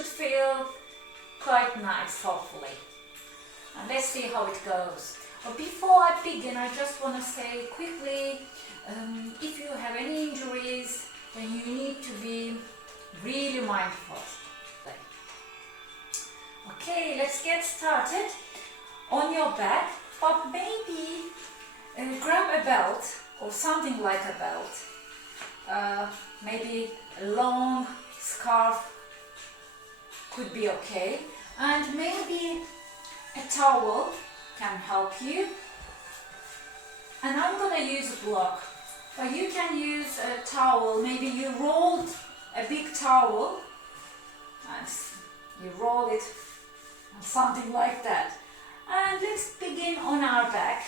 should feel quite nice, hopefully. And let's see how it goes. But before I begin, I just want to say quickly, if you have any injuries, then you need to be really mindful. Okay, let's get started. On your back, but maybe grab a belt or something like a belt. Maybe a long scarf could be okay. And maybe a towel can help you. And I'm gonna use a block. But you can use a towel. Maybe you rolled a big towel and you roll it, something like that. And let's begin on our back.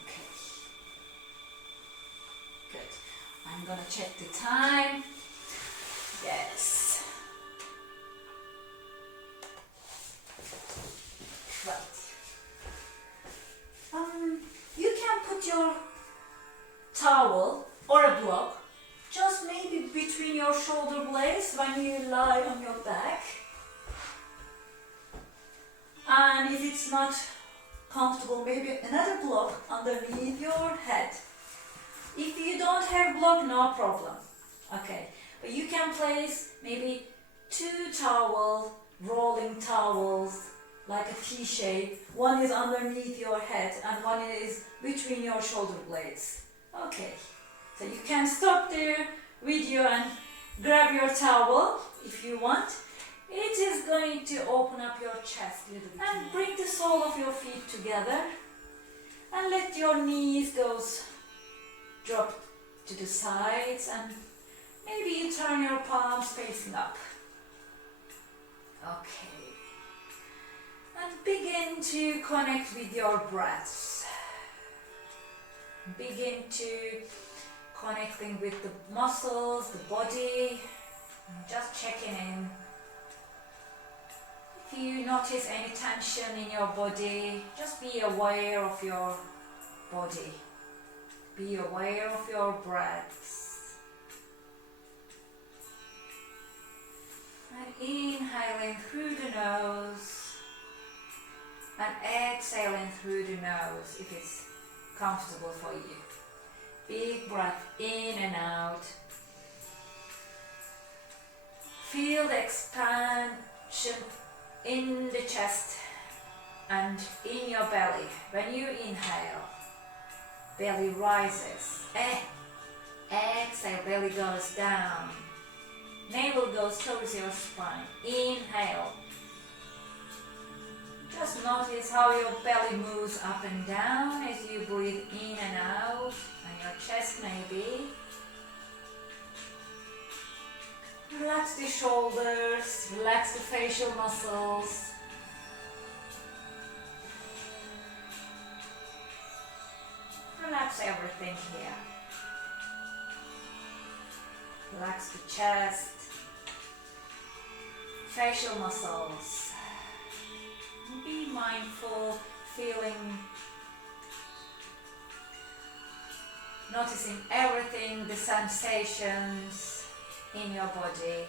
Okay. Good. I'm gonna check the time. Yes. Right. You can put your towel or a block just maybe between your shoulder blades when you lie on your back. And if it's not comfortable, maybe another block underneath your head. If you don't have block, no problem. Okay, but you can place maybe 2 rolling towels, like a T shape. One is underneath your head and one is between your shoulder blades. Okay, so you can stop the video and grab your towel if you want. It is going to open up your chest a little bit. And bring the sole of your feet together and let your knees drop to the sides, and maybe you turn your palms facing up. Okay. And begin to connect with your breaths. Begin to connecting with the muscles, the body, just checking in. If you notice any tension in your body, just be aware of your body. Be aware of your breaths. And inhaling through the nose and exhaling through the nose if it's comfortable for you. Big breath in and out. Feel the expansion in the chest and in your belly. When you inhale, belly rises. Exhale, belly goes down. Navel goes towards your spine. Inhale. Just notice how your belly moves up and down as you breathe in and out, and your chest maybe. Relax the shoulders, relax the facial muscles. Relax everything here. Relax the chest, facial muscles. Be mindful, feeling, noticing everything, the sensations in your body.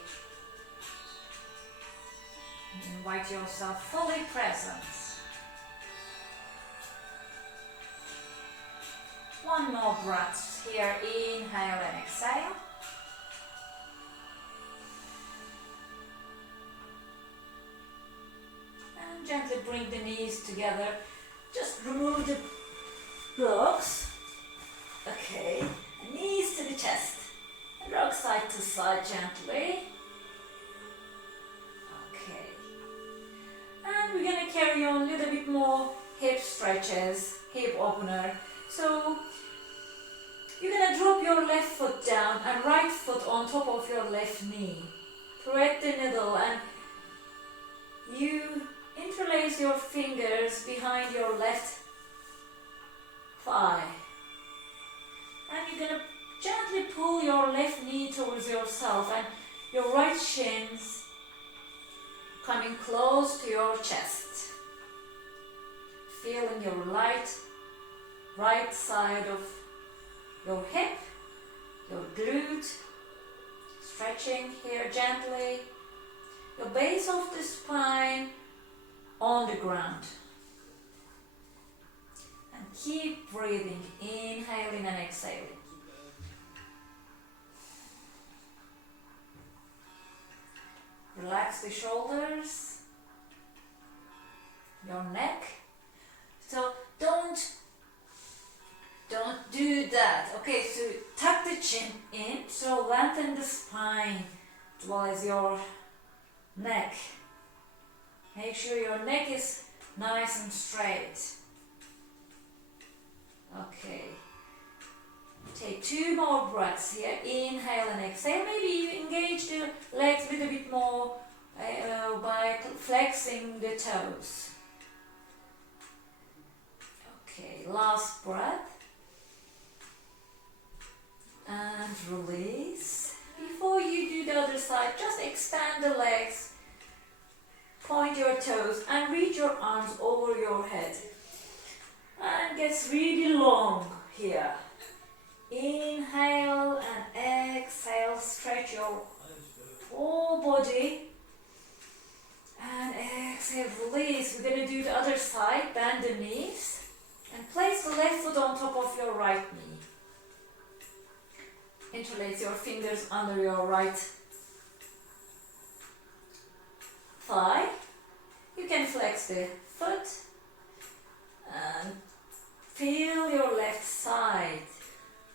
Invite yourself fully present. One more breath here, inhale and exhale. And gently bring the knees together. Just remove the blocks. Okay, knees to the chest. And rock side to side gently. Okay. And we're going to carry on a little bit more hip stretches, hip opener. So you're going to drop your left foot down and right foot on top of your left knee. Thread the needle and you interlace your fingers behind your left thigh. And you're going to gently pull your left knee towards yourself and your right shins coming close to your chest. Feeling your right side of your hip, your glute, Stretching here gently. Your base of the spine on the ground. And keep breathing, inhaling and exhaling. Relax the shoulders, your neck. So don't do that. Okay, so tuck the chin in, so lengthen the spine as well as your neck. Make sure your neck is nice and straight. Okay. Take 2 more breaths here. Inhale and exhale. Maybe you engage the legs a little bit more by flexing the toes. Okay, last breath. And release. Before you do the other side, just extend the legs, point your toes and reach your arms over your head. And gets really long here. Inhale and exhale, stretch your whole body. And exhale, release. We're going to do the other side, bend the knees. And place the left foot on top of your right knee. Interlace your fingers under your right thigh. You can flex the foot and feel your left side,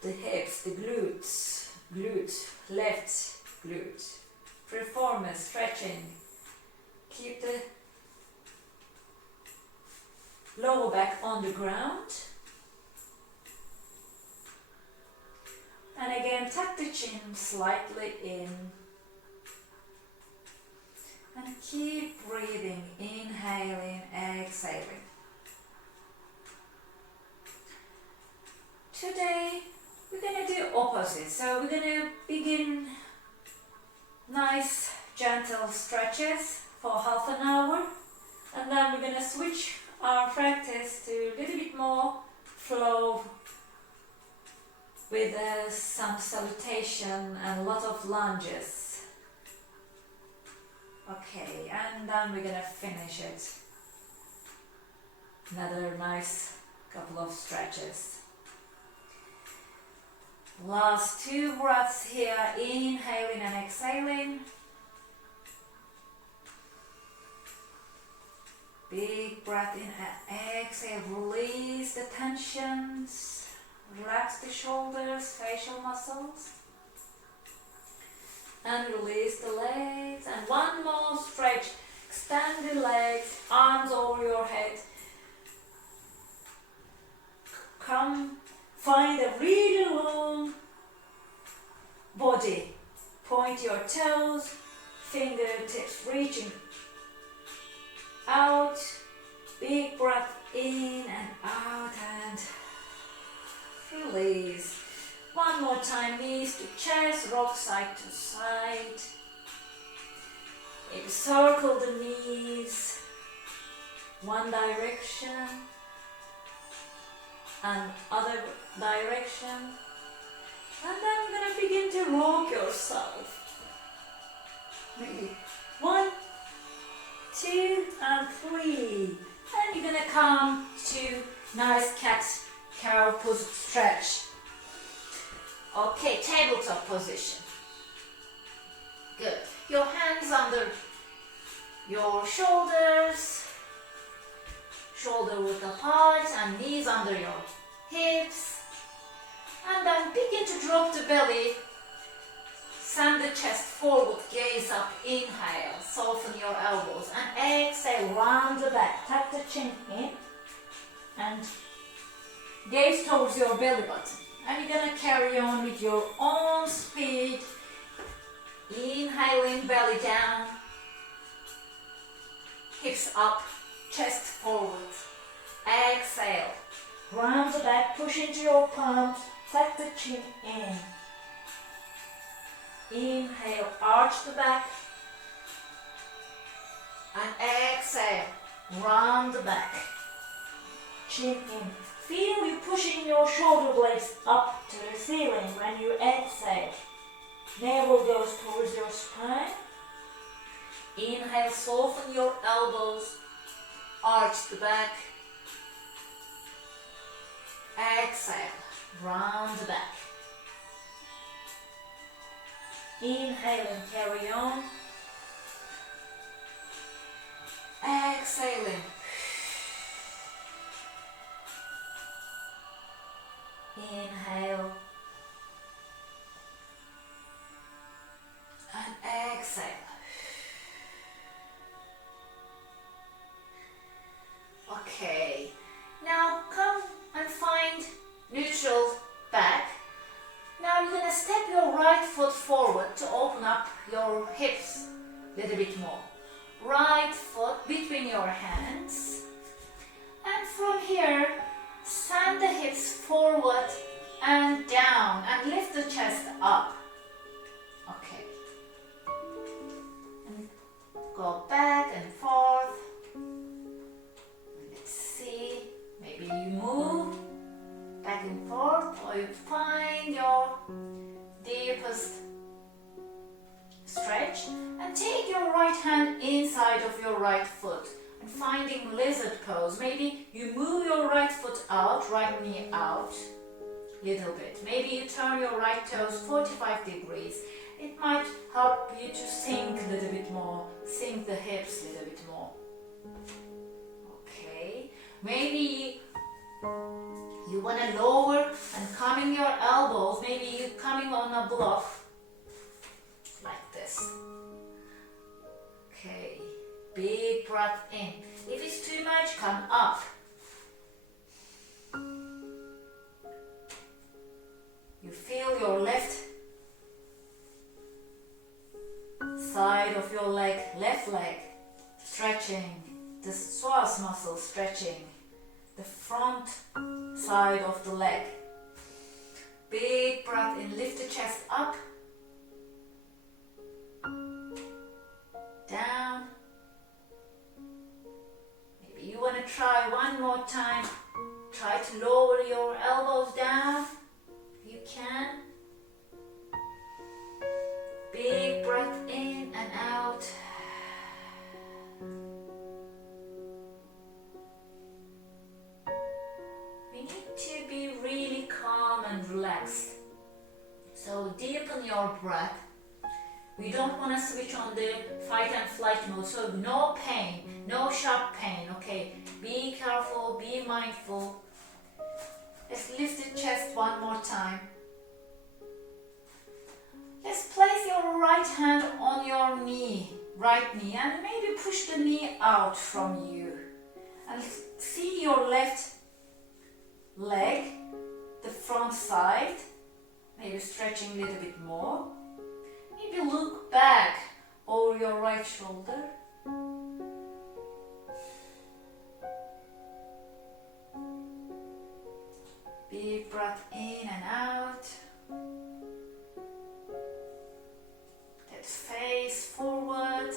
the hips, the glutes, left glute. Perform a stretching. Keep the lower back on the ground. And again, tuck the chin slightly in. And keep breathing, inhaling, exhaling. Today, we're going to do opposite. So we're going to begin nice, gentle stretches for half an hour. And then we're going to switch our practice to a little bit more flow with some salutation and a lot of lunges. Okay, and then we're gonna finish it. Another nice couple of stretches. Last 2 breaths here, inhaling and exhaling. Big breath in and exhale, release the tensions. Relax the shoulders, facial muscles. And release the legs. And one more stretch. Extend the legs, arms over your head. Come, find a really long body. Point your toes, fingertips reaching out. Big breath in and out and release. One more time, knees to chest, rock side to side. Maybe circle the knees, one direction and other direction. And then you're going to begin to rock yourself. Maybe 1, 2 and 3. And you're going to come to nice cat-cow pose stretch. Okay, tabletop position. Good. Your hands under your shoulders, shoulder width apart, and knees under your hips. And then begin to drop the belly. Send the chest forward, gaze up, inhale, soften your elbows, and exhale, round the back, tuck the chin in, and gaze towards your belly button. And you're gonna carry on with your own speed, inhaling, belly down, hips up, chest forward, exhale, round the back, push into your palms, tuck the chin in. Inhale, arch the back, and exhale, round the back, chin in. Feel you pushing your shoulder blades up to the ceiling when you exhale. Navel goes towards your spine. Inhale, soften your elbows, arch the back. Exhale, round the back. Inhale and carry on. Exhaling. Inhale and exhale. Okay, now come and find neutral back. Now you're going to step your right foot forward to open up your hips a little bit more. Right foot between your hands, and from here send the hips forward and down and lift the chest up. Okay, and go back and forth. Let's see, maybe you move back and forth, or you find your deepest stretch and take your right hand inside of your right foot and finding lizard pose. Maybe you move your right foot out, right knee out a little bit. Maybe you turn your right toes 45 degrees. It might help you to sink a little bit more, sink the hips a little bit more. Okay, maybe you want to lower and coming your elbows. Maybe you coming on a block like this. Okay, big breath in. If it's too much, come up. You feel your left side of your leg, left leg stretching, the psoas muscle stretching, the front side of the leg. Big breath in, lift the chest up, down. Maybe you want to try one more time. Try to lower your elbows down if you can. Big breath in and out. We need to be really calm and relaxed. So deepen your breath. We don't want to switch on the fight and flight mode, so no pain, no sharp pain, okay? Be careful, be mindful. Let's lift the chest one more time. Let's place your right hand on your knee, right knee, and maybe push the knee out from you. And see your left leg, the front side, maybe stretching a little bit more. Maybe look back over your right shoulder. Big breath in and out. Let's face forward.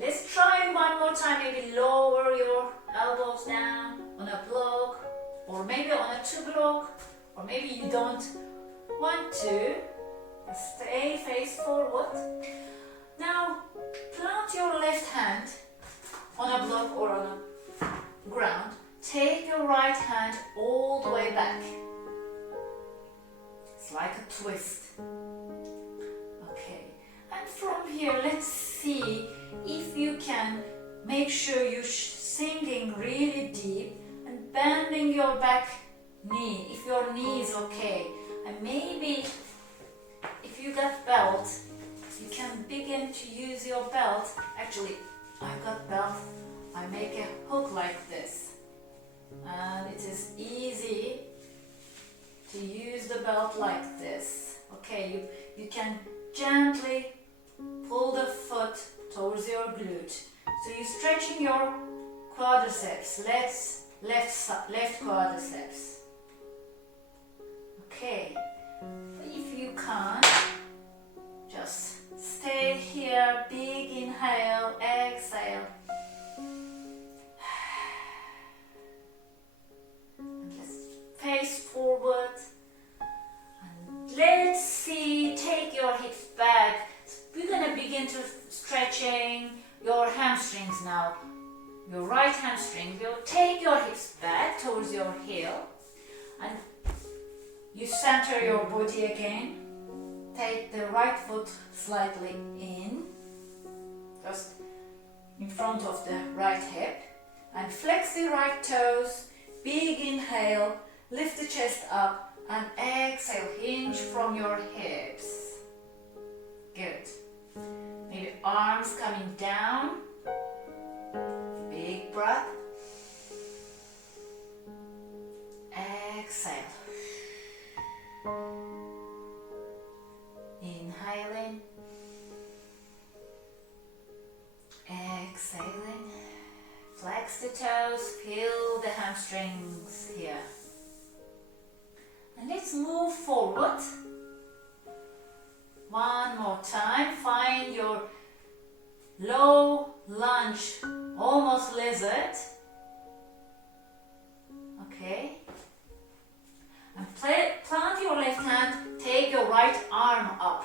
Let's try one more time. Maybe lower your elbows down on a block, or maybe on a 2-block, or maybe you don't want to. Stay face forward. Now plant your left hand on a block or on a ground. Take your right hand all the way back. It's like a twist. Okay. And from here, let's see if you can make sure you're sinking really deep and bending your back knee, if your knee is okay. And maybe if you got belt, you can begin to use your belt. Actually, I got belt. I make a hook like this. And it is easy to use the belt like this. Okay, you can gently pull the foot towards your glute. So you're stretching your quadriceps, left quadriceps. Okay, if you can't, just stay here, big inhale, exhale. And let's face forward. And let's see, take your hips back. begin to stretching your hamstrings now. Your right hamstring. You take your hips back towards your heel and you center your body again. Take the right foot slightly in, just in front of the right hip, and flex the right toes. Big inhale, lift the chest up, and exhale, hinge from your hips. Good. Maybe arms coming down. Big breath. Exhale. Inhaling. Exhaling. Flex the toes, feel the hamstrings here. And let's move forward. One more time. Find your low lunge, almost lizard. Okay. And plant your left hand, take your right arm up.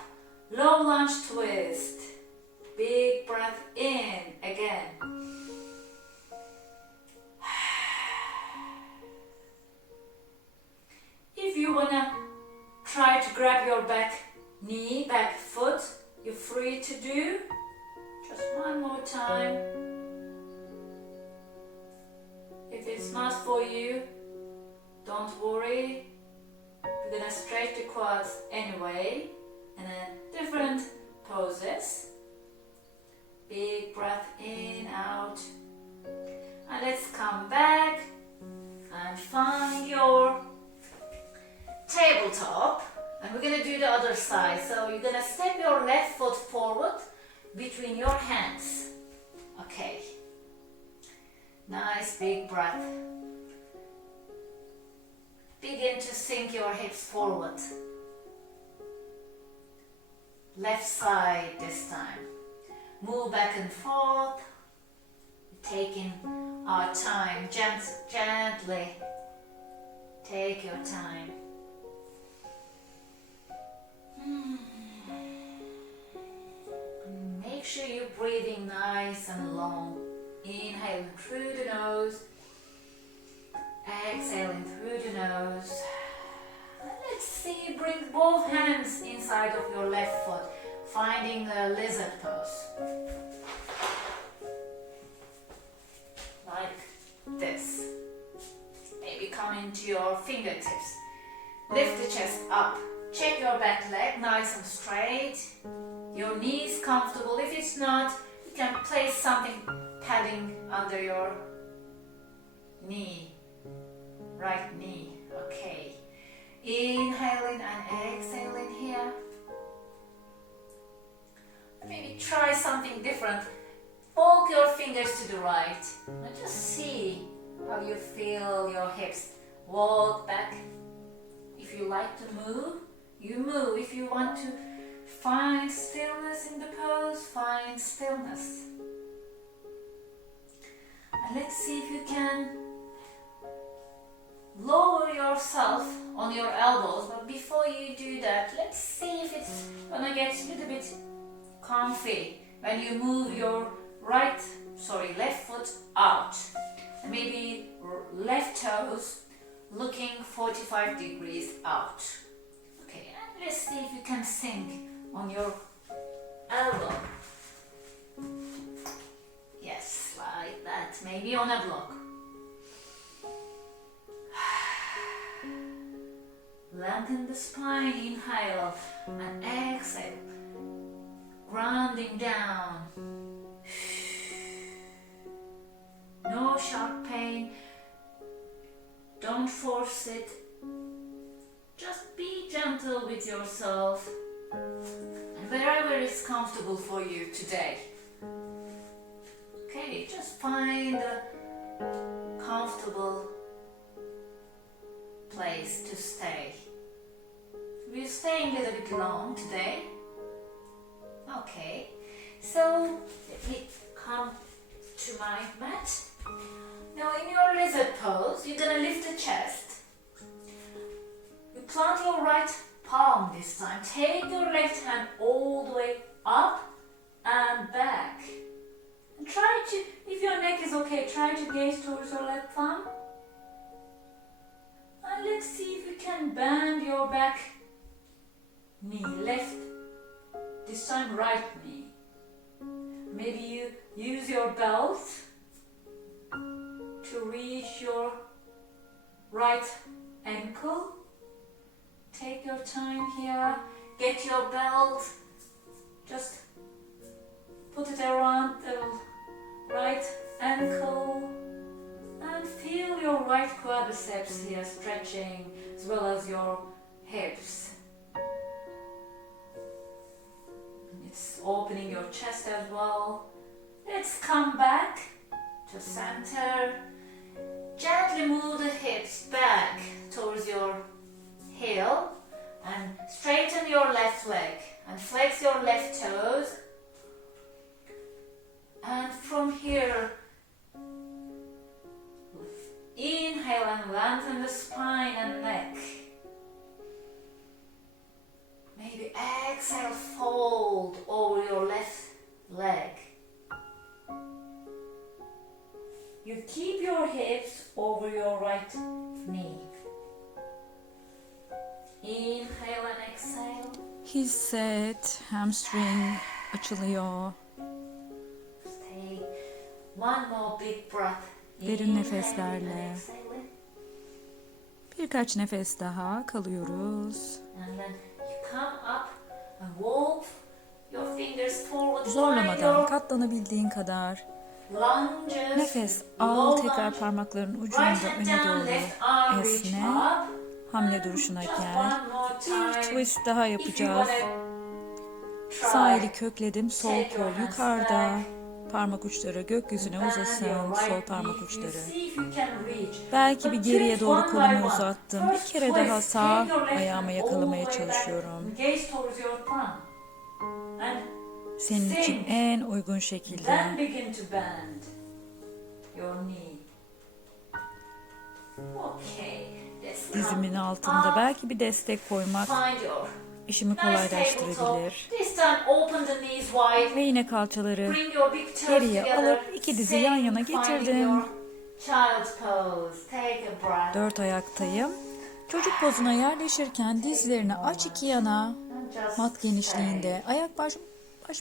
Low lunge twist. Big breath in again. If you wanna try to grab your back knee, back foot, you're free to do. Just one more time. If it's not for you, don't worry. We're gonna stretch the quads anyway, and then different poses. Big breath in, out. And let's come back and find your tabletop. And we're gonna do the other side. So you're gonna step your left foot forward between your hands. Okay. Nice big breath. Begin to sink your hips forward. Left side this time. Move back and forth. Taking our time. Gently. Take your time. Make sure you're breathing nice and long. Inhaling through the nose. Exhaling through the nose. And let's see, bring both hands inside of your left foot, finding the lizard pose. Like this. Maybe come into your fingertips. Lift the chest up. Check your back leg, nice and straight. Your knees comfortable. If it's not, you can place something padding under your knee. Right knee. Okay. Inhaling and exhaling here. Maybe try something different. Walk your fingers to the right. And just see how you feel your hips. Walk back. If you like to move, you move. If you want to find stillness in the pose, find stillness. And let's see if you can lower yourself on your elbows. But before you do that, let's see if it's gonna get a little bit comfy when you move your left foot out. And maybe left toes looking 45 degrees out. Okay, and let's see if you can sink on your elbow. Yes, like that. Maybe on a block. Lengthen the spine, inhale and exhale. Grounding down. No sharp pain. Don't force it. Just be gentle with yourself. And wherever is comfortable for you today. Okay, just find a comfortable place to stay. We're staying a little bit long today. Okay, so let me come to my mat. Now in your lizard pose, you're gonna lift the chest. You plant your right palm this time. Take your left hand all the way up and Okay, try to gaze towards your left thumb. And let's see if you can bend your back knee, left, this time right knee. Maybe you use your belt to reach your right ankle. Take your time here, get your belt, just put it around the right ankle and feel your right quadriceps here stretching as well as your hips. It's opening your chest as well. Let's come back to center. Gently move the hips back towards your heel and straighten your left leg and flex your left toes. And from here, inhale and lengthen the spine and neck. Maybe exhale, fold over your left leg. You keep your hips over your right knee. Inhale and exhale. Hisset, hamstring açılıyor. Take one more big breath. Derin nefeslerle. Birkaç nefes daha kalıyoruz. And then you come up and walk your fingers forward. Zorlamadan katlanabildiğin kadar Lunges. nefes al, tekrar parmakların ucunda öne doğru esne. Hamle duruşuna gel. Bir twist daha yapacağız. Sağ eli kökledim, sol kol yukarıda. Parmak uçları gökyüzüne uzasın, sol parmak uçları. Belki bir geriye doğru kolumu uzattım. Bir kere daha sağ ayağımı yakalamaya çalışıyorum. Senin için en uygun şekilde. Dizimin altında belki bir destek koymak işimi kolaylaştırabilir. Ve yine kalçaları geriye alıp iki dizi yan yana getirdim. 4 ayaktayım. Çocuk pozuna yerleşirken dizlerini aç iki yana, mat genişliğinde. Ayak baş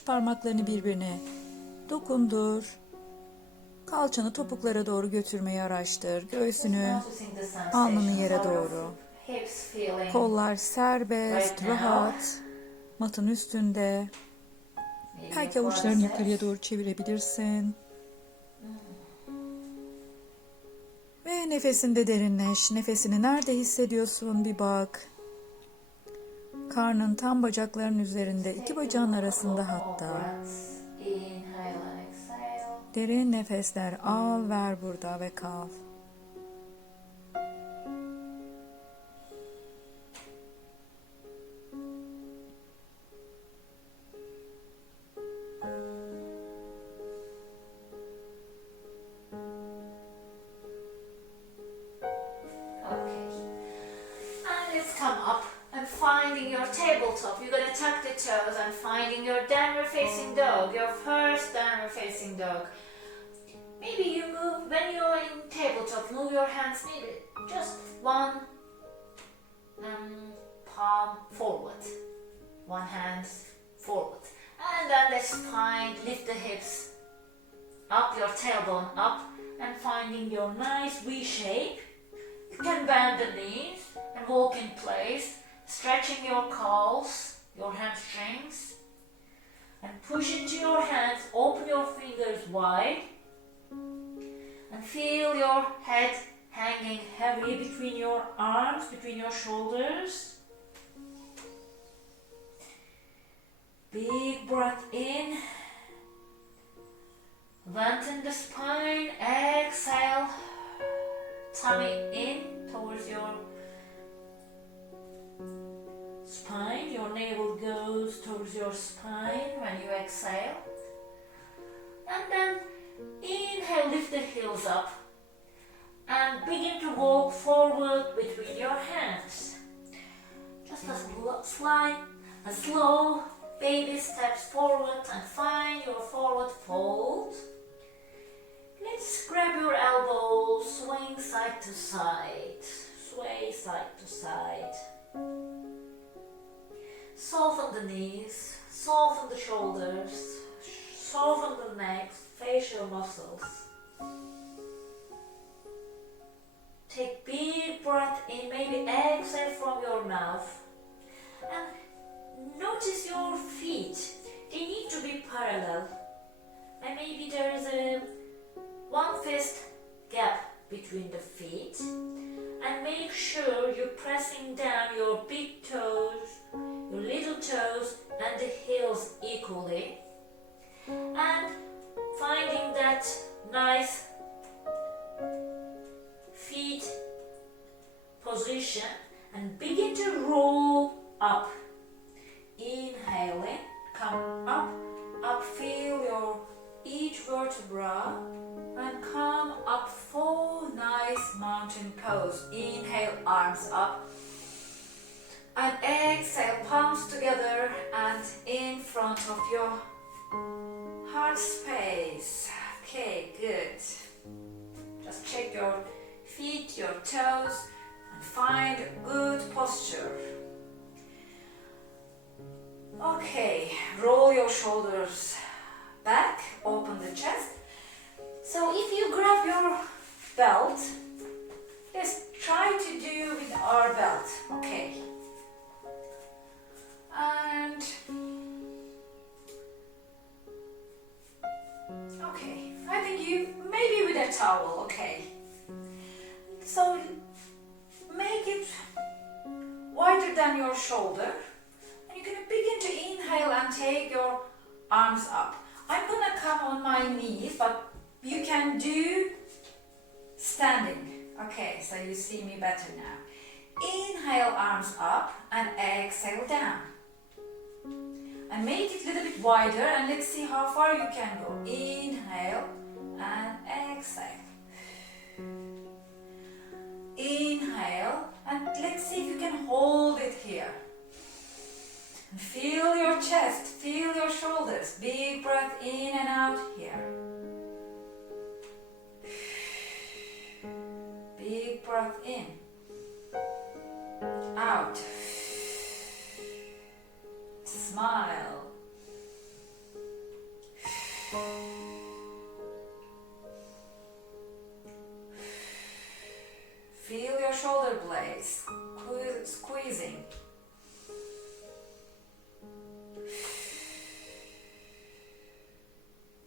parmaklarını birbirine dokundur. Kalçanı topuklara doğru götürmeyi araştır. Göğsünü, alnını yere doğru. Kollar serbest, rahat. Matın üstünde. Belki avuçlarını yukarıya doğru çevirebilirsin. Ve nefesinde derinleş. Nefesini nerede hissediyorsun bir bak. Karnın tam bacakların üzerinde, iki bacağın arasında hatta. Derin nefesler al, ver burada ve kal. Finding your tabletop, you're gonna tuck the toes and finding your downward facing dog, your first downward facing dog. Maybe you move, when you're in tabletop, move your hands maybe just one palm forward, one hand forward. And then let's lift the hips up, your tailbone up, and finding your nice V shape. You can bend the knees and walk in place. Stretching your calves, your hamstrings, and push into your hands, open your fingers wide, and feel your head hanging heavy between your arms, between your shoulders. Big breath in, lengthen the spine, exhale, tummy in towards your spine, your navel goes towards your spine when you exhale. And then inhale, lift the heels up and begin to walk forward between your hands. Just a slow baby steps forward and find your forward fold. Let's grab side to side. Sway side to side. Soften the knees, soften the shoulders, soften the neck, facial muscles. Take big breath in, maybe exhale from your mouth. And notice your feet. They need to be parallel. And maybe there is a one fist gap between the feet. And make sure you're pressing down your big toes, your little toes and the heels equally. And finding that nice feet position and begin to roll up. Inhaling, come up, up, feel your each vertebra and come up 4 nice mountain pose. Inhale, arms up and exhale, palms together and in front of your heart space. Okay, good. Just check your feet, your toes and find good posture. Okay, roll your shoulders back, open the chest. So if you grab your belt, let's try to do with our belt, okay? And okay, I think you maybe with a towel, okay? So make it wider than your shoulder. And you're gonna begin to inhale and take your arms up. I'm gonna come on my knees, but you can do standing. Okay, so you see me better now. Inhale, arms up and exhale down. And make it a little bit wider and let's see how far you can go. Inhale and exhale. Inhale and let's see if you can hold it here. And feel your chest, feel your shoulders. Big breath in and out here. Big breath in. Out. Smile. Feel your shoulder blades squeezing.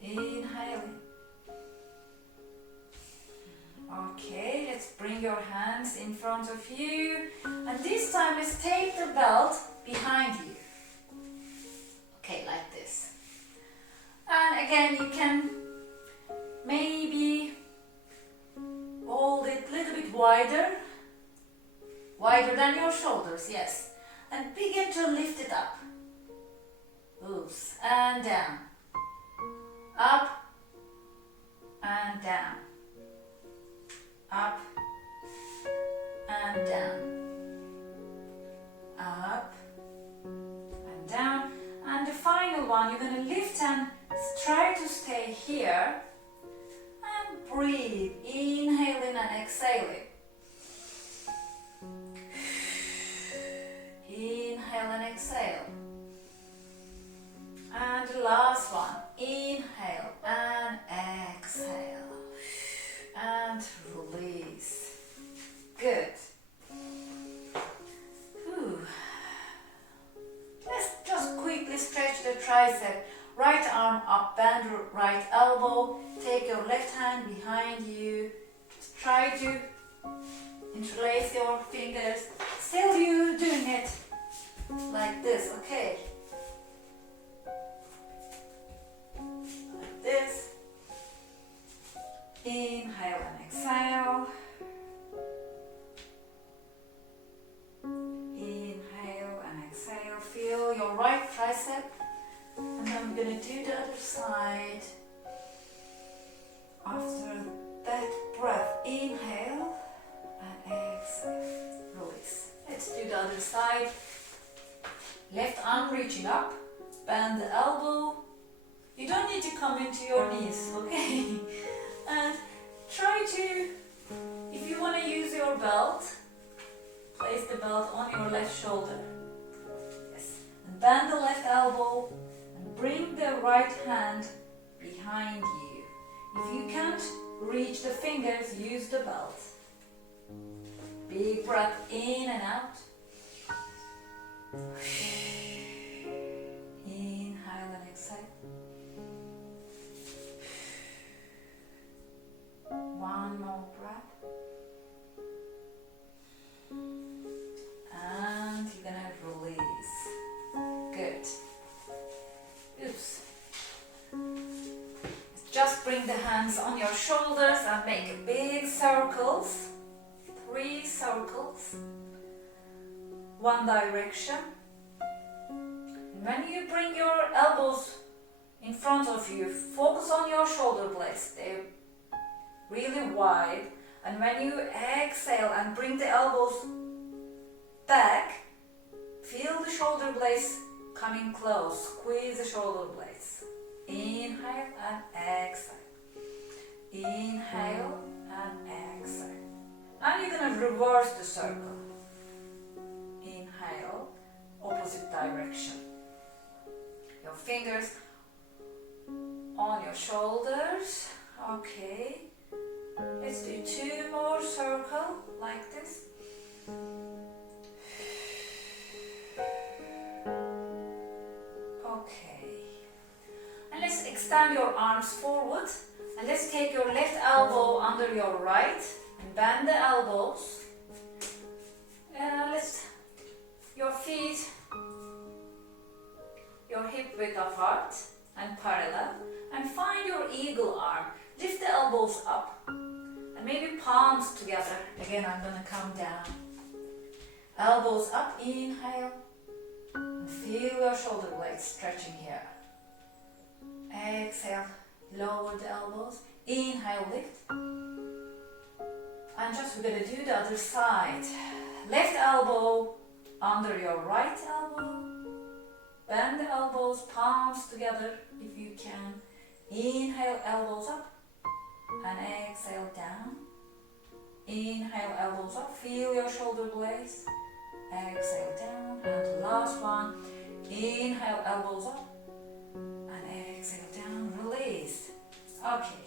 Inhaling. Okay, let's bring your hands in front of you. And this time let's take the belt behind you. Okay, like this. And again, you can maybe hold it a little bit wider than your shoulders, yes. And begin to lift it up. Oops, and down. Up and down. Up and down. Up and down. And the final one, you're going to lift and try to stay here. And breathe. Inhaling and exhaling. Inhale and exhale. And the last one. Inhale and exhale. And release. Good. Whew. Let's just quickly stretch the tricep. Right arm up, bend your right elbow. Take your left hand behind you. Just try to interlace your fingers. Still you doing it like this, okay? Like this. Inhale and exhale. Inhale and exhale. Feel your right tricep. And I'm going to do the other side. After that breath, inhale and exhale. Release. Let's do the other side. Left arm reaching up. Bend the elbow. You don't need to come into your knees, okay? And try to, if you want to use your belt, place the belt on your left shoulder. Yes. And bend the left elbow and bring the right hand behind you. If you can't reach the fingers, use the belt. Big breath in and out. Inhale and exhale. One more breath. And you're gonna release. Good. Oops. Just bring the hands on your shoulders and make big circles. 3 circles. One direction. And when you bring your elbows in front of you, focus on your shoulder blades. They're really wide. And when you exhale and bring the elbows back, feel the shoulder blades coming close. Squeeze the shoulder blades. Inhale and exhale. Inhale and exhale. Now you're going to reverse the circle. Inhale, opposite direction. Your fingers on your shoulders. Okay. Let's do 2 more circles like this. Okay. And let's extend your arms forward. And let's take your left elbow under your right and bend the elbows. Your feet, your hip width apart and parallel. And find your eagle arm. Lift the elbows up. And maybe palms together. Again, I'm going to come down. Elbows up, inhale. And feel your shoulder blades stretching here. Exhale, lower the elbows. Inhale, lift. And just we're going to do the other side. Left elbow under your right elbow. Bend the elbows, palms together if you can. Inhale, elbows up. And exhale, down. Inhale, elbows up. Feel your shoulder blades. Exhale, down. And last one. Inhale, elbows up. And exhale, down. Release. Okay.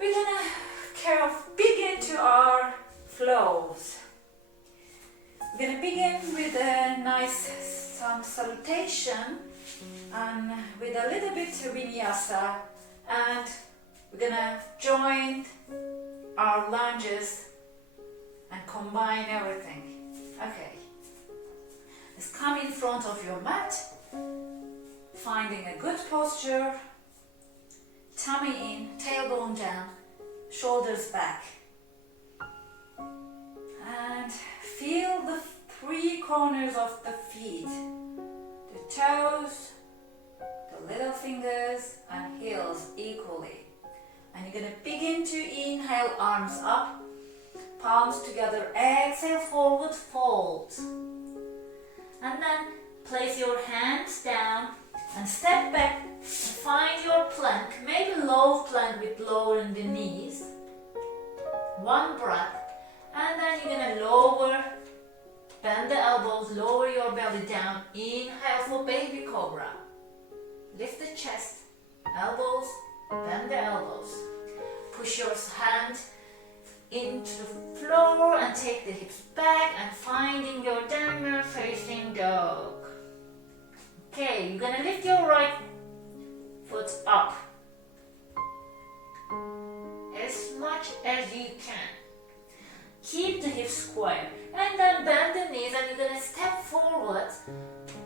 We're gonna begin to our flows. We're gonna begin with a nice sun salutation and with a little bit vinyasa, and we're gonna join our lunges and combine everything. Okay. Let's come in front of your mat, finding a good posture. Tummy in, tailbone down, shoulders back. And feel the 3 corners of the feet. The toes, the little fingers and heels equally. And you're going to begin to inhale, arms up, palms together. Exhale, forward fold. And then place your hands down and step back and find your plank, maybe low plank with lowering the knees. 1 breath, and then you're going to lower, bend the elbows, lower your belly down. Inhale for baby cobra. Lift the chest, elbows, bend the elbows. Push your hand into the floor and take the hips back and finding your downward facing dog. Okay, you're gonna lift your right foot up as much as you can. Keep the hips square and then bend the knees, and you're gonna step forward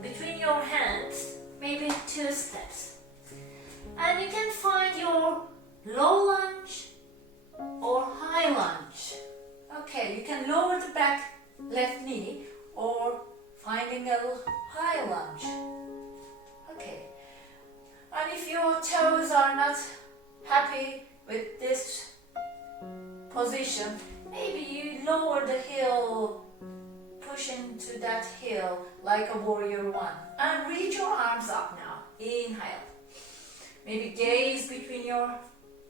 between your hands, maybe 2 steps. And you can find your low lunge or high lunge. Okay, you can lower the back left knee or finding a high lunge. Okay, and if your toes are not happy with this position, maybe you lower the heel, push into that heel like a warrior 1, and reach your arms up now. Inhale. Maybe gaze between your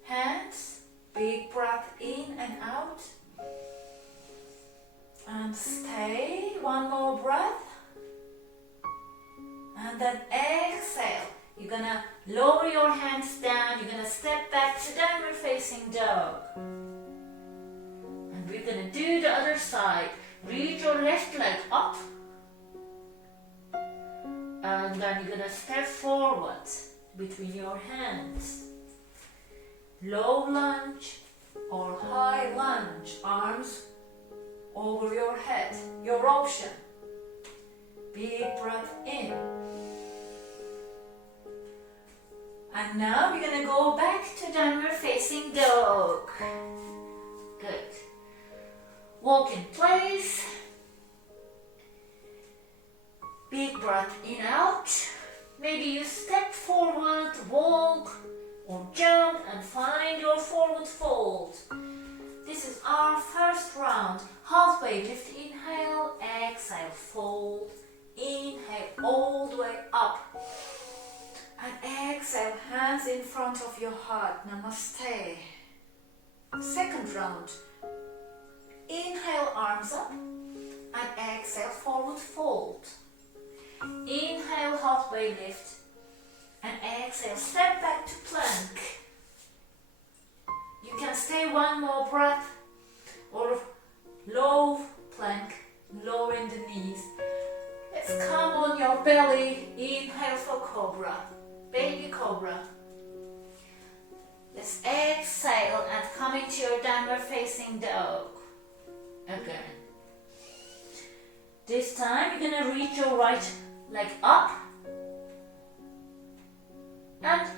hands Big breath in and out. And stay. One more breath. And then exhale. You're gonna lower your hands down. You're gonna step back to downward facing dog. And we're gonna do the other side. Reach your left leg up. And then you're gonna step forward between your hands. Low lunge or high lunge. Arms over your head. Your option. Big breath in. And now we're gonna go back to downward facing dog. Good. Walk in place. Big breath in, out. Maybe you step forward, walk, or jump and find your forward fold. This is our first round. Halfway lift, inhale, exhale, fold. Inhale all the way up. And exhale, hands in front of your heart. Namaste. Second round. Inhale, arms up. And exhale, forward fold. Inhale, halfway lift. And exhale, step back to plank. You can stay one more breath. Or low plank, lowering the knees. Let's come on your belly. Inhale for cobra. Baby cobra. Let's exhale and come into your downward facing dog. Again. This time you're gonna reach your right leg up and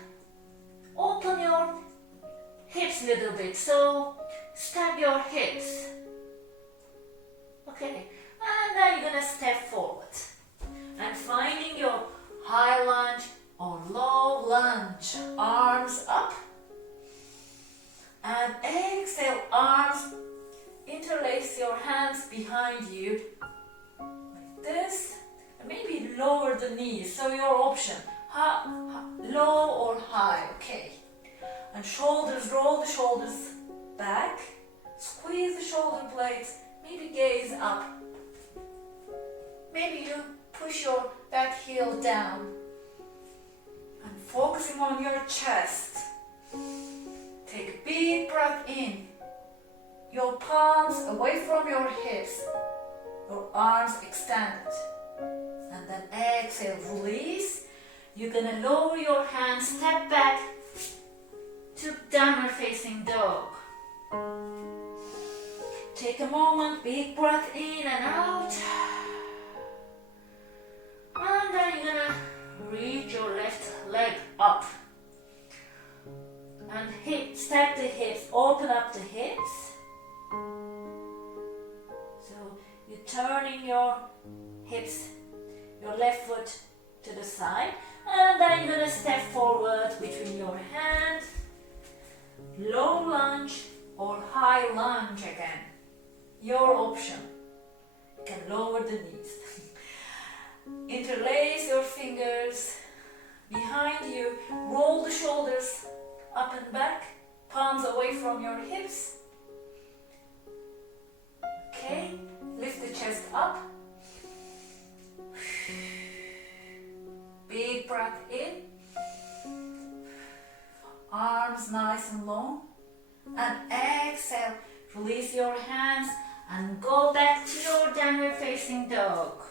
open your hips a little bit. So stab your hips. Okay. And now you're gonna step forward and finding your high lunge or low lunge. Arms up. And exhale, arms. Interlace your hands behind you. Like this. And maybe lower the knees. So your option. Low or high. Okay. And shoulders, roll the shoulders back. Squeeze the shoulder blades. Maybe gaze up. Maybe you push your back heel down. And focusing on your chest. Take a big breath in. Your palms away from your hips. Your arms extended. And then exhale, release. You're gonna lower your hands, step back to downward facing dog. Take a moment, big breath in and out. And then you're gonna reach your left leg up. And stack the hips, open up the hips. So you're turning your hips, your left foot to the side. And then you're gonna step forward between your hands. Low lunge or high lunge again. Your option. You can lower the knees. Interlace your fingers behind you. Roll the shoulders up and back. Palms away from your hips. Okay. Lift the chest up. Big breath in. Arms nice and long. And exhale. Release your hands and go back to your downward facing dog.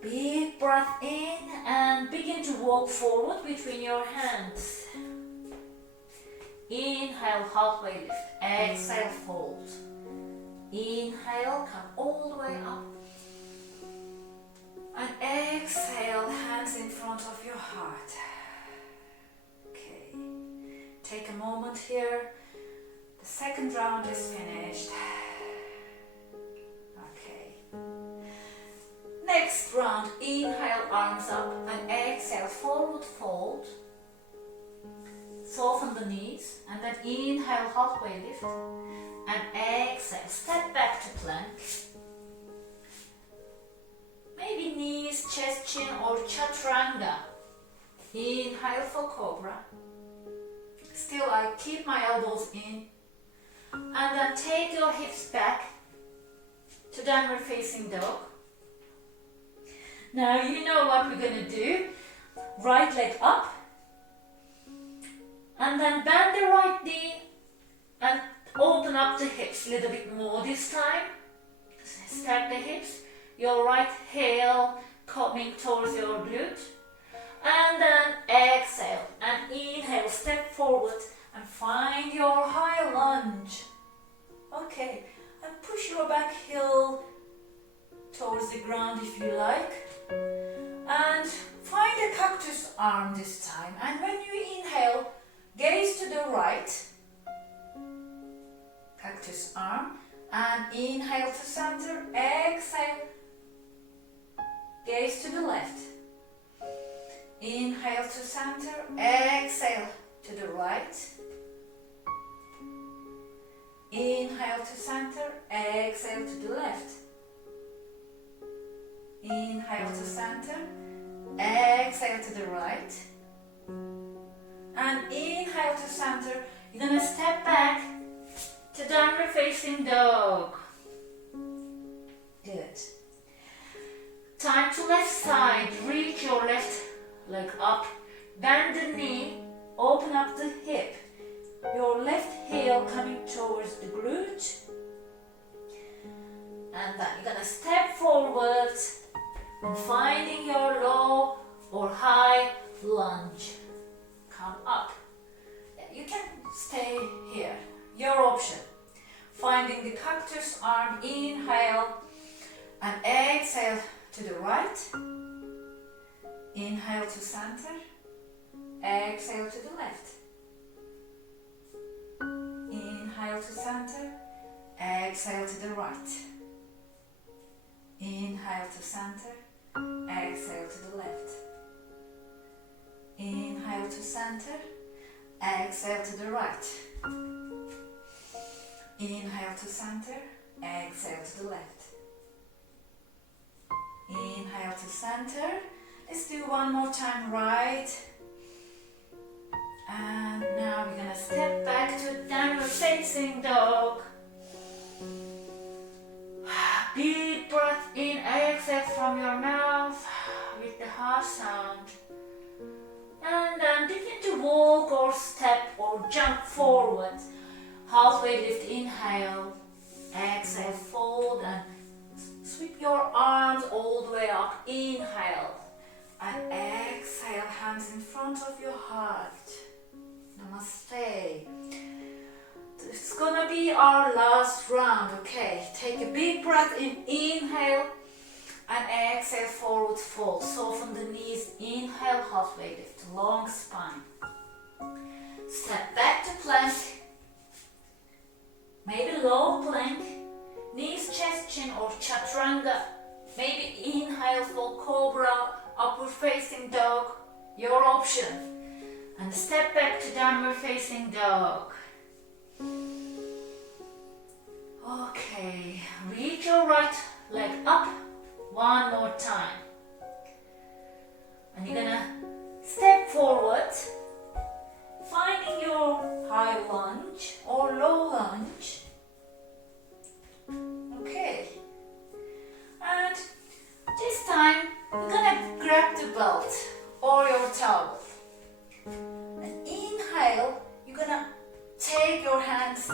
Big breath in and begin to walk forward between your hands. Inhale, halfway lift. Exhale, fold. Inhale, come all the way up. And exhale, hands in front of your heart. Okay. Take a moment here. The second round is finished. Okay. Next round, inhale, arms up, and exhale, forward fold. Soften the knees, and then inhale, halfway lift, and exhale, step back to plank. Maybe knees, chest, chin, or chaturanga. Inhale for cobra. still I keep my elbows in. And then take your hips back to downward facing dog. Now you know what we're going to do. Right leg up. And then bend the right knee and open up the hips a little bit more this time. Stack the hips. Your right heel coming towards your glute. And then exhale and inhale, step forward and find your high lunge. Okay, and push your back heel towards the ground if you like. And find a cactus arm this time. And when you inhale, gaze to the right. Cactus arm. And inhale to center, exhale. Gaze to the left. Inhale to center, exhale to the right. Inhale to center, exhale to the left. Inhale to center, exhale to the right. And inhale to center, you're going to step back to downward facing dog. Good. Time to left side, reach your left leg up, bend the knee, open up the hip, your left heel coming towards the glute, and then you're gonna step forward and finding your low or high lunge. Come up. You can stay here, your option. Finding the cactus arm, inhale and exhale to the right. Inhale to center, exhale to the left. Inhale to center, exhale to the right. Inhale to center, exhale to the left. Inhale to center, exhale to the right. Inhale to center, exhale to the left. Inhale to center. Let's do one more time, right. And now we're gonna step back to downward facing dog. Deep breath in, exhale from your mouth with the heart sound. And then begin to walk or step or jump forward. Halfway lift, inhale, exhale, fold and sweep your arms all the way up. Inhale and exhale, hands in front of your heart. Namaste. It's gonna be our last round, okay? Take a big breath in, inhale and exhale, forward fold. Soften the knees, inhale, halfway lift, long spine. Step back to plank, maybe low plank, knees, chest, chin or chaturanga. Maybe inhale for cobra, upward facing dog, your option. And step back to downward facing dog. Okay, reach your right leg up one more time. And you're gonna step forward, finding your high lunge or low lunge. Okay. And this time, you're gonna grab the belt or your towel. And inhale, you're gonna take your hands,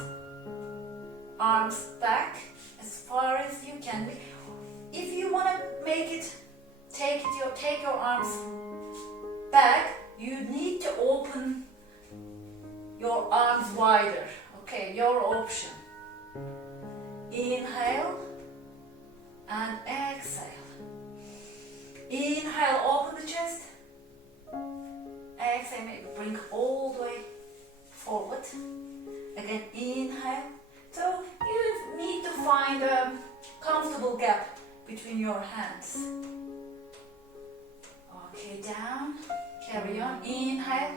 arms back as far as you can. If you wanna make it, take your arms back, you need to open your arms wider. Okay, your option. Inhale and exhale. Inhale, open the chest. Exhale, maybe bring all the way forward. Again, inhale. So you need to find a comfortable gap between your hands. Okay, down. Carry on. Inhale.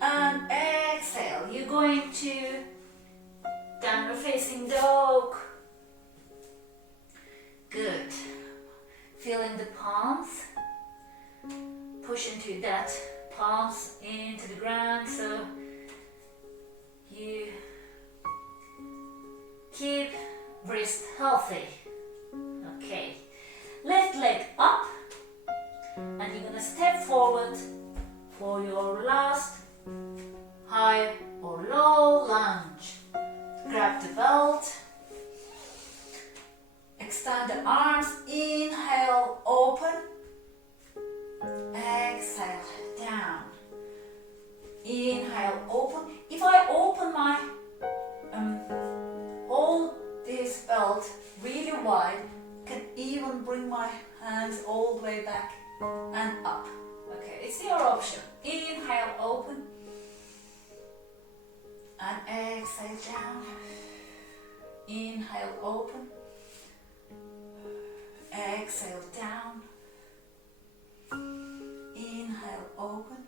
And exhale. You're going to downward facing dog. Good. Feeling the palms. Push into that palms into the ground, so you keep wrist healthy. Okay, left leg up, and you're gonna step forward for your last high or low lunge. Grab the belt, extend the arms, inhale, open, exhale, down, inhale, open. If I open my, hold this belt really wide, can even bring my hands all the way back and up. Okay, it's your option. Inhale, open, and exhale, down. Inhale, open, exhale, down. Inhale, open,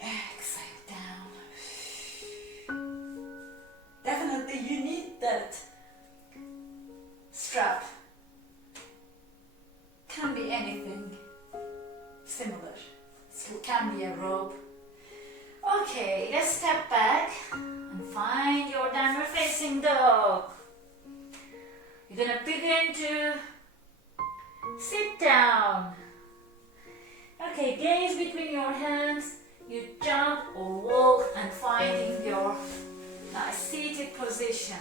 exhale, down. Definitely you need that strap. Can be anything similar. It can be a rope. Okay, let's step back and find your downward facing dog. You're gonna begin to sit down. Okay, gaze between your hands. You jump or walk and finding your nice seated position.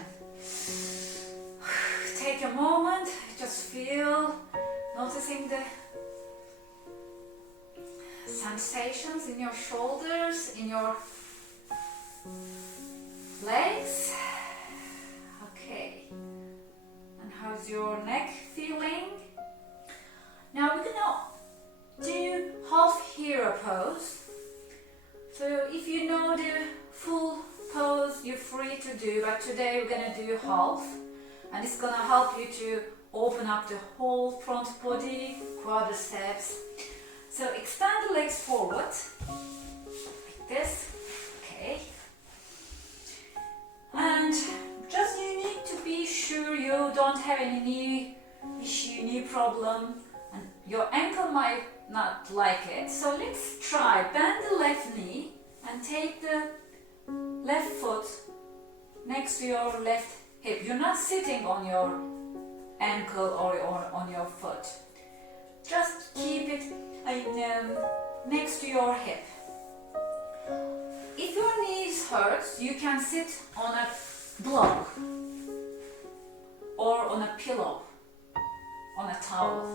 Take a moment, just feel, noticing the sensations in your shoulders, in your legs. Okay, and how's your neck feeling? Now we're gonna do half hero pose. So if you know the full pose, you're free to do, but today we're gonna do half, and it's gonna help you to open up the whole front body, quadriceps. So extend the legs forward, like this, okay. And just you need to be sure you don't have any knee issue, knee problem, and your ankle might not like it. So let's try, bend the left knee and take the left foot next to your left hip. You're not sitting on your ankle or on your foot. Just keep it next to your hip. If your knees hurts, you can sit on a block or on a pillow, on a towel.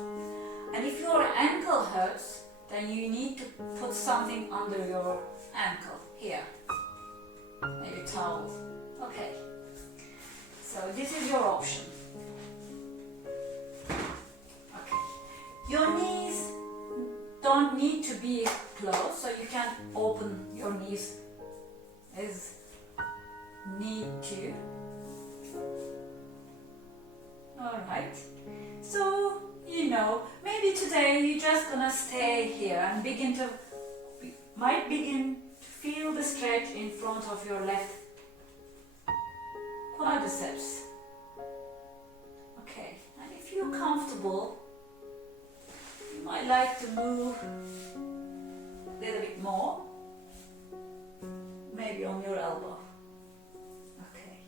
And if your ankle hurts, then you need to put something under your ankle, here, maybe a towel. Okay, so this is your option. Okay, your knees don't need to be closed, so you can open your knees as need to. Alright, so you know, maybe today you're just gonna stay here and might begin to feel the stretch in front of your left quadriceps. Okay, and if you're comfortable, you might like to move a little bit more, maybe on your elbow. Okay,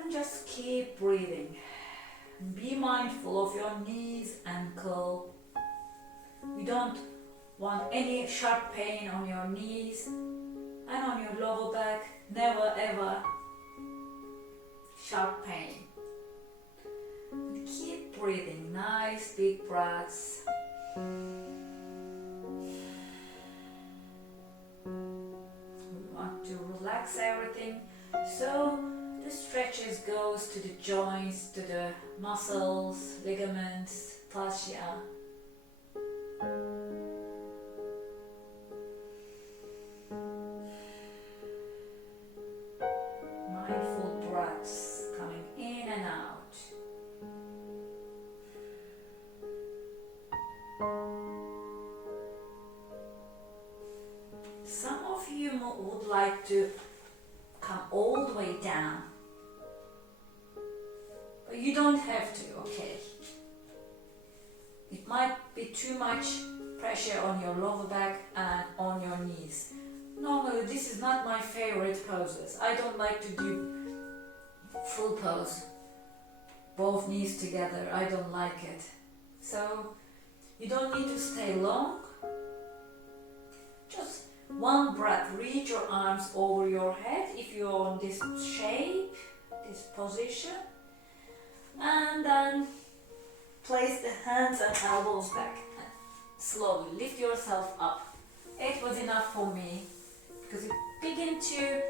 and just keep breathing. Be mindful of your knees, ankle. You don't want any sharp pain on your knees and on your lower back. Never ever sharp pain. And keep breathing, nice big breaths. We want to relax everything. So the stretches goes to the joints, to the muscles, ligaments, fascia. Mindful breaths coming in and out. Some of you would like to come all the way down. But you don't have to, okay? It might be too much pressure on your lower back and on your knees. Normally this is not my favorite poses. I don't like to do full pose, both knees together. I don't like it. So you don't need to stay long. Just one breath. Reach your arms over your head if you're on this shape, this position, and then place the hands and elbows back. Slowly lift yourself up. It was enough for me because it begin to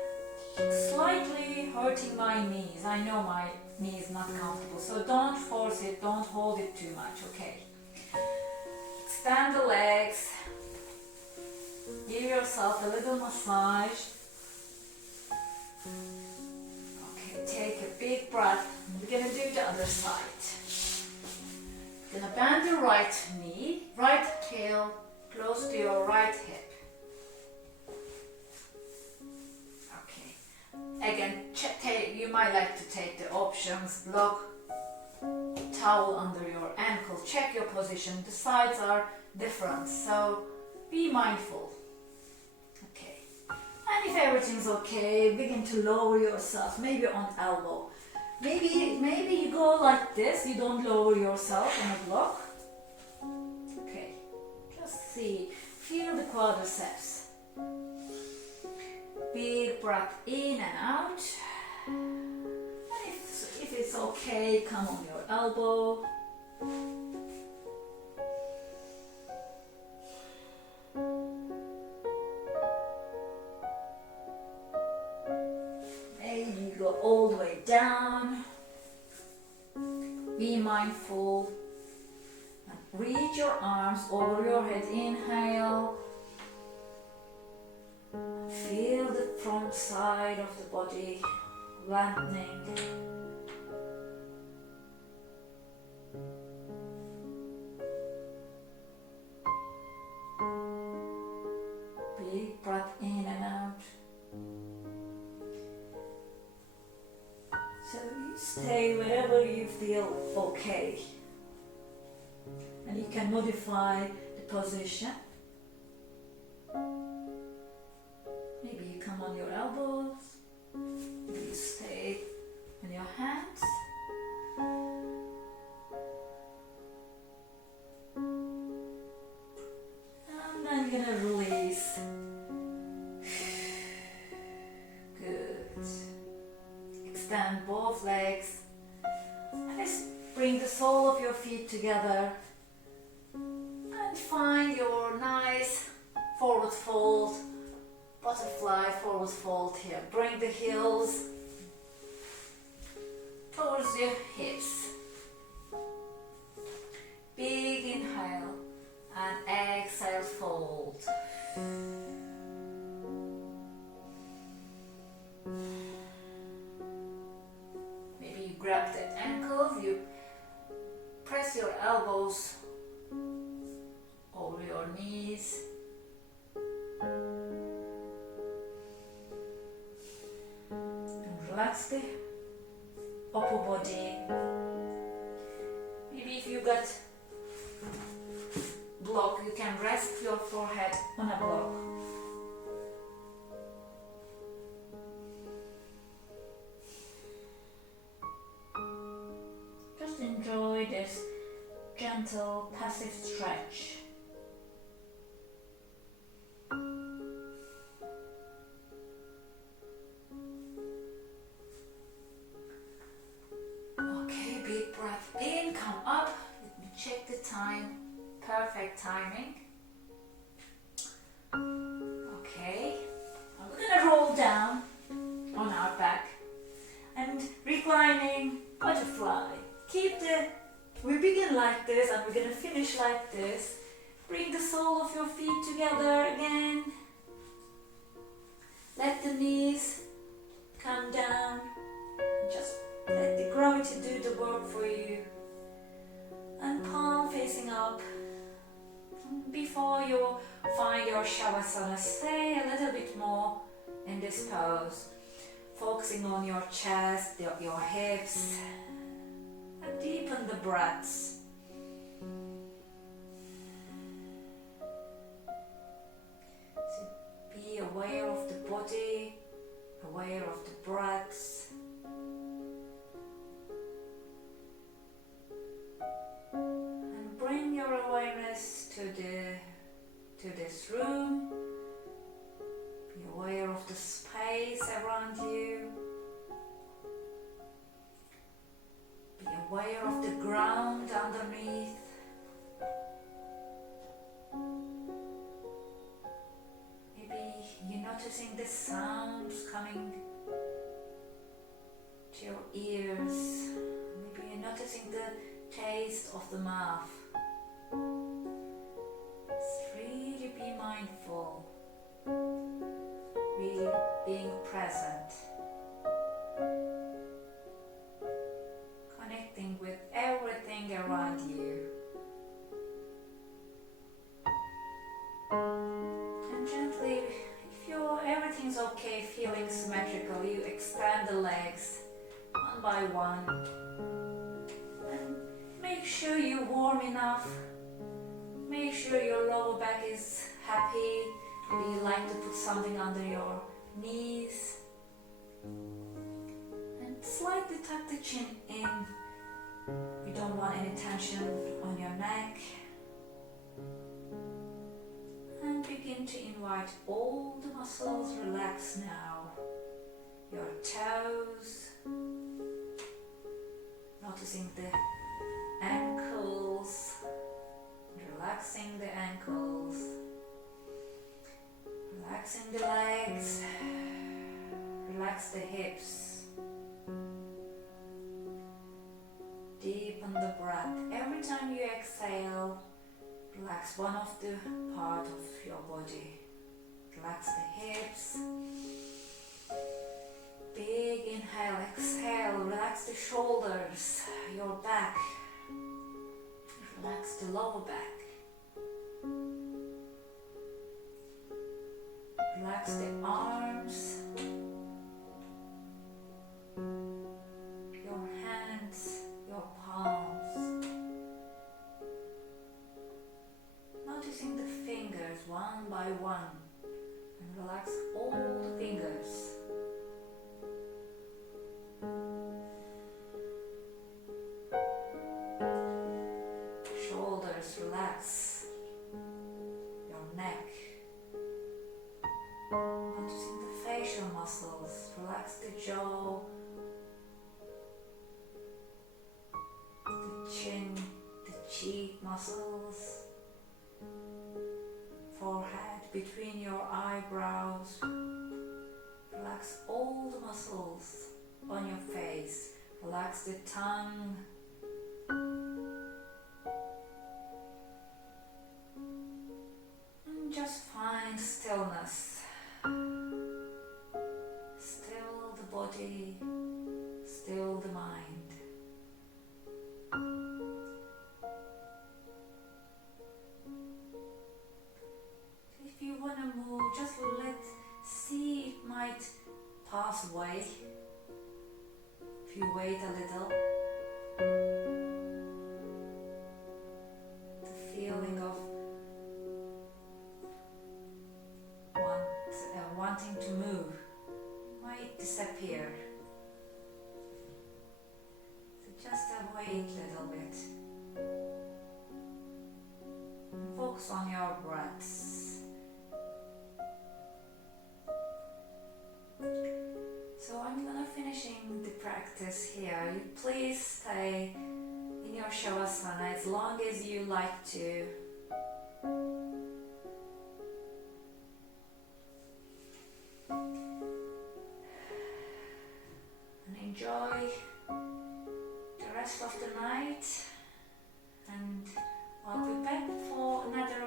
slightly hurting my knees. I know my knee is not comfortable, so don't force it, don't hold it too much, okay? Extend the legs. Give yourself a little massage. Okay, take a big breath. We're gonna do the other side. Gonna bend your right knee, right heel close to your right hip. Okay. Again, you might like to take the options. Block, towel under your ankle. Check your position. The sides are different, so be mindful. Okay. And if everything's okay, begin to lower yourself, maybe on elbow. Maybe you go like this, you don't lower yourself on a block. Okay, just see, feel the quadriceps. Big breath in and out. And if it's okay, come on your elbow. Maybe you go all the way down. Be mindful. And reach your arms over your head. Inhale. Feel the front side of the body lengthening. Big breath in and out. So you stay wherever you feel okay. And you can modify the position. Maybe you come on your elbows. Maybe you stay on your hands. And then you're gonna release. Good. Extend both legs. And just bring the sole of your feet together. And find your nice forward fold. Butterfly forward fold here. Bring the heels towards your hips. Big inhale and exhale, fold. Maybe you grab the ankles, you press your elbows over your knees. Relax the upper body. Maybe if you got block, you can rest your forehead on a block. Just enjoy this gentle passive stretch. Perfect timing. Okay, we're gonna roll down on our back and reclining butterfly. We begin like this and we're gonna finish like this. Bring the sole of your feet together again. Let the knees come down. Just let the gravity do the work for you. And palm facing up. Before you find your Shavasana, stay a little bit more in this pose, focusing on your chest, your hips, and deepen the breaths. aware of the breaths. And bring your awareness to this room. Be aware of the space around you. Be aware of the ground underneath. You're noticing the sounds coming to your ears. Maybe you're noticing the taste of the mouth. Just really be mindful, really being present, connecting with everything around you. And gently, everything's okay, feeling symmetrical, you extend the legs one by one and make sure you're warm enough. Make sure your lower back is happy. Maybe you like to put something under your knees and slightly tuck the chin in. You don't want any tension on your neck. And begin to invite all the muscles, relax now. Your toes, noticing the ankles, relaxing the ankles, relaxing the legs, relax the hips. Deepen the breath. Every time you exhale, relax one of the part of your body. Relax the hips. Big inhale, exhale. Relax the shoulders, your back. Relax the lower back. Relax the arms. Your hands, your palms. Noticing the fingers one by one and relax all the fingers. Shoulders, relax. Your neck. Noticing the facial muscles, relax the jaw, the chin, the cheek muscles. Forehead, between your eyebrows. Relax all the muscles on your face. Relax the tongue. And just find stillness. Still the body, still the mind. If you want to move, just see it might pass away. If you wait a little, the feeling of wanting to move might disappear. So just wait a little bit. And focus on your breaths. So I'm gonna finishing the practice here. You please stay in your Shavasana as long as you like to. And enjoy the rest of the night. And I'll be back for another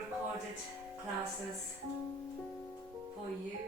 recorded classes for you.